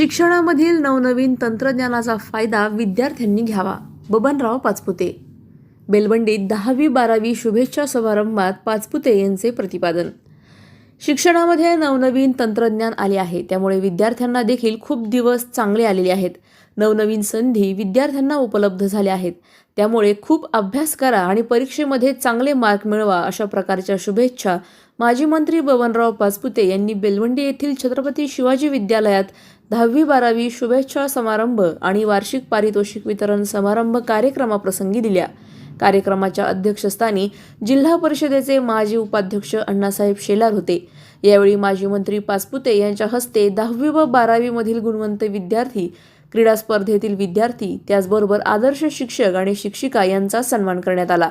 शिक्षणामधील नवनवीन तंत्रज्ञानाचा फायदा विद्यार्थ्यांनी घ्यावा. बबनराव पाचपुते. बेलवंडीत 10वी-12वी शुभेच्छा समारंभात पाचपुते यांचे प्रतिपादन. शिक्षणामध्ये नवनवीन तंत्रज्ञान आले आहे, त्यामुळे विद्यार्थ्यांना देखील खूप दिवस चांगले आलेले आहेत. नवनवीन संधी विद्यार्थ्यांना उपलब्ध झाल्या आहेत, त्यामुळे खूप अभ्यास करा आणि परीक्षेमध्ये चांगले मार्क मिळवा, अशा प्रकारच्या शुभेच्छा माजी मंत्री बबनराव पाचपुते यांनी बेलवंडी येथील छत्रपती शिवाजी विद्यालयात 10वी-12वी शुभेच्छा समारंभ आणि वार्षिक पारितोषिक वितरण समारंभ कार्यक्रमाप्रसंगी दिल्या. कार्यक्रमाच्या अध्यक्षस्थानी जिल्हा परिषदेचे माजी उपाध्यक्ष अण्णासाहेब शेलार होते. यावेळी माजी मंत्री पाचपुते यांच्या हस्ते 10वी व 12वी मधील गुणवंत विद्यार्थी, क्रीडा स्पर्धेतील विद्यार्थी, त्याचबरोबर आदर्श शिक्षक आणि शिक्षिका यांचा सन्मान करण्यात आला.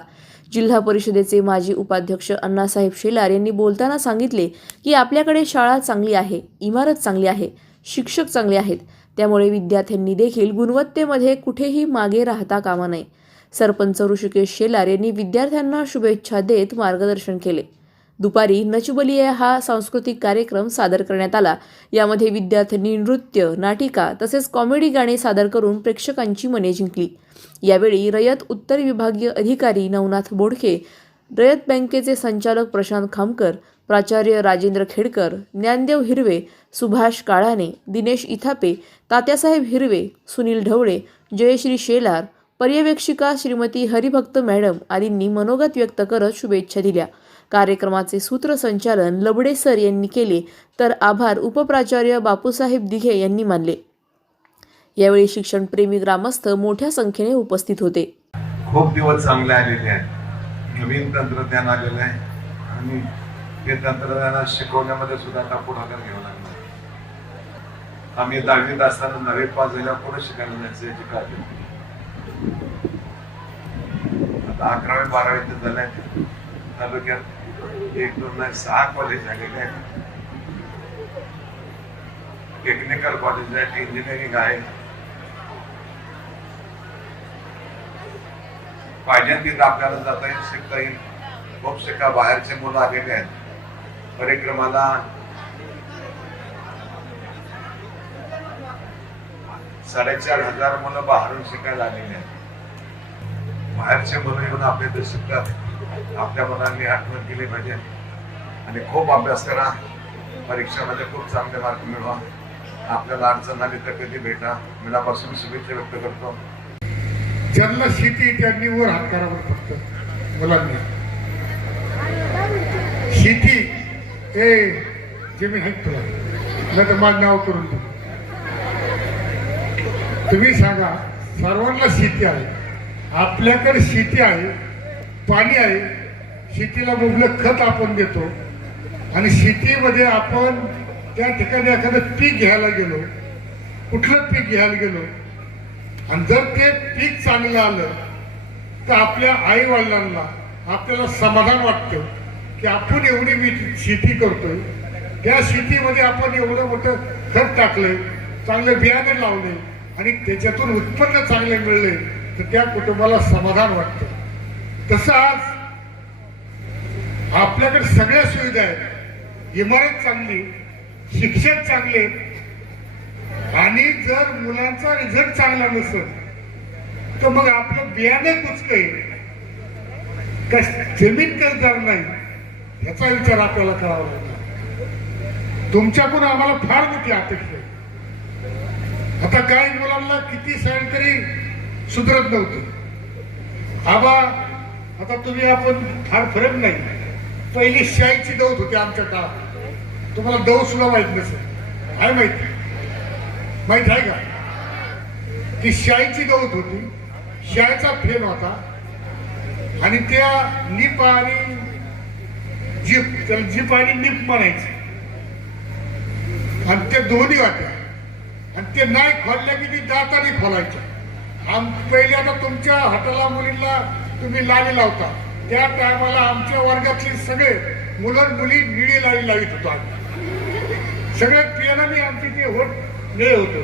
जिल्हा परिषदेचे माजी उपाध्यक्ष अण्णासाहेब शेलार यांनी बोलताना सांगितले की आपल्याकडे शाळा चांगली आहे, इमारत चांगली आहे, शिक्षक चांगले आहेत, त्यामुळे विद्यार्थ्यांनी देखील गुणवत्तेमध्ये कुठेही मागे राहता कामा नये. सरपंच ऋषिकेश शेलार यांनी विद्यार्थ्यांना शुभेच्छा देत मार्गदर्शन केले. दुपारी नच बलिये हा सांस्कृतिक कार्यक्रम सादर करण्यात आला. यामध्ये विद्यार्थ्यांनी नृत्य, नाटिका तसेच कॉमेडी गाणे सादर करून प्रेक्षकांची मने जिंकली. यावेळी रयत उत्तर विभागीय अधिकारी नवनाथ बोडखे, रयत बँकेचे संचालक प्रशांत खामकर, प्राचार्य राजेंद्र खेडकर, ज्ञानदेव हिरवे, सुभाष काळाने, दिनेश इथापे, तात्यासाहेब हिरवे, सुनील ढवळे, जयश्री शेलार, पर्यवेक्षिका श्रीमती हरिभक्त मॅडम आदींनी मनोगत व्यक्त करत शुभेच्छा दिल्या. कार्यक्रमाचे सूत्रसंचालन लबडे सर यांनी केले, तर आभार उपप्राचार्य बापूसाहेब दिघे यांनी मानले. यावेळी शिक्षणप्रेमी ग्रामस्थ मोठ्या संख्येने उपस्थित होते. खूप दिवस चांगले आलेले आहेत, नवीन तंत्रज्ञान आलेलं आहे आणि ते तंत्रज्ञान शिकवण्यामध्ये सुद्धा आता पुढाकार घ्यावा लागला. आम्ही 10वीत असताना 9वी पास झाल्यावर पुढे शिकायला जायचं याची काळजी. आता 11वी-12वी झालंय. तालुक्यात 1, 2, 6 कॉलेज झालेले आहेत. टेक्निकल कॉलेज आहे, इंजिनिअरिंग आहे. पाहिजे तिथं आपल्याला जाता येईल, शिकता येईल. खूप शिका बाहेरचे मुलं आलेले आहेत. परिक्रमाला 4,500 मुलं बाहेरून शिकायला आलेली आहेत. बाहेरचे मुलं येऊन आपल्या इथे शिकतात. आपल्या मुलांनी आठवण केली पाहिजे आणि खूप अभ्यास करा. परीक्षेमध्ये खूप चांगले मार्क मिळवा. आपल्याला अडचण आली तर कधी भेटा. मनापासून शुभेच्छा व्यक्त करतो. ज्यांना शेती त्यांनी वर हात करावा. फक्त मुलांनी शेती हे जमीन आहे तुला, नाही तर माझं नाव करून दे. तुम्ही सांगा, सर्वांना शेती आहे. आपल्याकडे शेती आहे, पाणी आहे, शेतीला मुबलक खत आपण देतो आणि शेतीमध्ये आपण त्या ठिकाणी एखादं पीक घ्यायला गेलो, कुठलं पीक घ्यायला गेलो आणि जर ते पीक चांगलं आलं तर आपल्या आई वडिलांना आपल्याला समाधान वाटतं की आपण एवढी मी शेती करतोय, त्या शेतीमध्ये आपण एवढं मोठं खत टाकलंय, चांगलं बियाणे लावले आणि त्याच्यातून उत्पन्न चांगले मिळले तर त्या कुटुंबाला समाधान वाटतं. तसं आज आपल्याकडे सगळ्या सुविधा आहेत. इमारत चांगली, शिक्षक चांगले आणि जर मुलांचा रिझल्ट चांगला नसेल तर मग आपलं बियाणे कुचकं, जमीन कसदार नाही, याचा विचार आपल्याला करावा लागला. तुमच्याकडून आम्हाला फार मोठी अपेक्षा आहे. आता काही मुलांना किती सांगितलं तरी सुधरत नव्हतं. आबा आता तुम्ही आपण फार फरक नाही. पहिली शाईची दौत होती आमच्या काळात. तुम्हाला दौत सुद्धा माहित नसेल, आहे माहित आहे का? ती शाईची दौत होती. शाळेचा फेल होता आणि त्या निप आणि जीप, त्याला जीप आणि निप म्हणायचे आणि ते दोन्ही होत्या आणि ते नाही खोलल्या की ती दाताने खोलायच्या. पहिले आता तुमच्या हाताला मुलींना तुम्ही लाली लावता, त्या टायमाला आमच्या वर्गातली सगळे मुलं मुली निळी लाली लावित होतो. सगळे पियानाने आमची ते होत निळे होतो.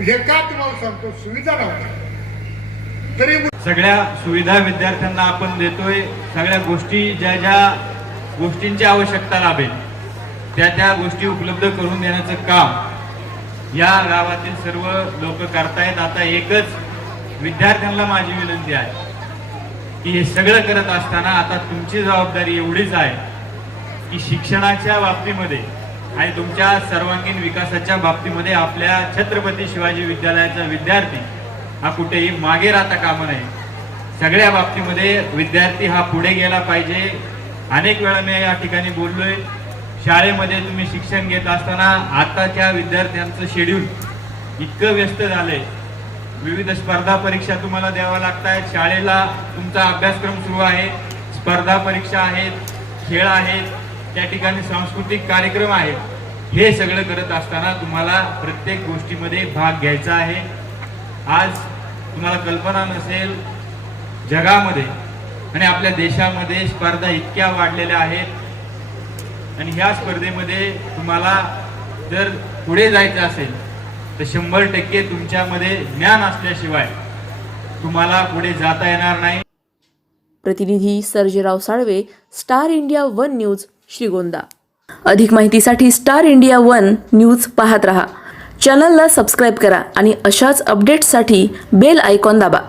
हे का तुम्हाला सांगतो, सुविधा नव्हत्या तरी सगळ्या सुविधा विद्यार्थ्यांना आपण देतोय. सगळ्या गोष्टी ज्या गोष्टींची आवश्यकता लाभेल त्या गोष्टी उपलब्ध करून देण्याचं काम या गावातील सर्व लोक करतायत. आता एकच विद्यार्थ्यांना माझी विनंती आहे की हे सगळं करत असताना आता तुमची जबाबदारी एवढीच आहे की शिक्षणाच्या बाबतीमध्ये आणि तुमच्या सर्वांगीण विकासाच्या बाबतीमध्ये आपल्या छत्रपती शिवाजी विद्यालयाचा विद्यार्थी हा कुठेही मागे राहता कामा नये. सगळ्या बाबतीमध्ये विद्यार्थी हा पुढे गेला पाहिजे. अनेक वेळा मी या ठिकाणी बोललोय, शाळेमध्ये तुम्ही शिक्षण घेत असताना आताच्या विद्यार्थ्यांचं शेड्यूल इतकं व्यस्त झालंय. विविध स्पर्धा परीक्षा तुम्हाला द्याव्या लागतायत. शाळेला तुमचा अभ्यासक्रम सुरू आहे, स्पर्धा परीक्षा आहेत, खेळ आहेत, त्या ठिकाणी सांस्कृतिक कार्यक्रम आहेत. हे सगळं करत असताना तुम्हाला प्रत्येक गोष्टीमध्ये भाग घ्यायचा आहे. आज तुम्हाला कल्पना नसेल, जगामध्ये आणि आपल्या देशामध्ये स्पर्धा इतक्या वाढलेल्या आहेत आणि ह्या स्पर्धेमध्ये तुम्हाला जर पुढे जायचं असेल तर 100% तुमच्यामध्ये ज्ञान असल्याशिवाय तुम्हाला पुढे जाता येणार नाही. प्रतिनिधी Sarjerao Salve, star India one news, Shrigonda. अधिक माहितीसाठी स्टार इंडिया वन न्यूज पाहत रहा. चॅनलला सबस्क्राईब करा आणि अशाच अपडेट्ससाठी बेल आयकॉन दाबा.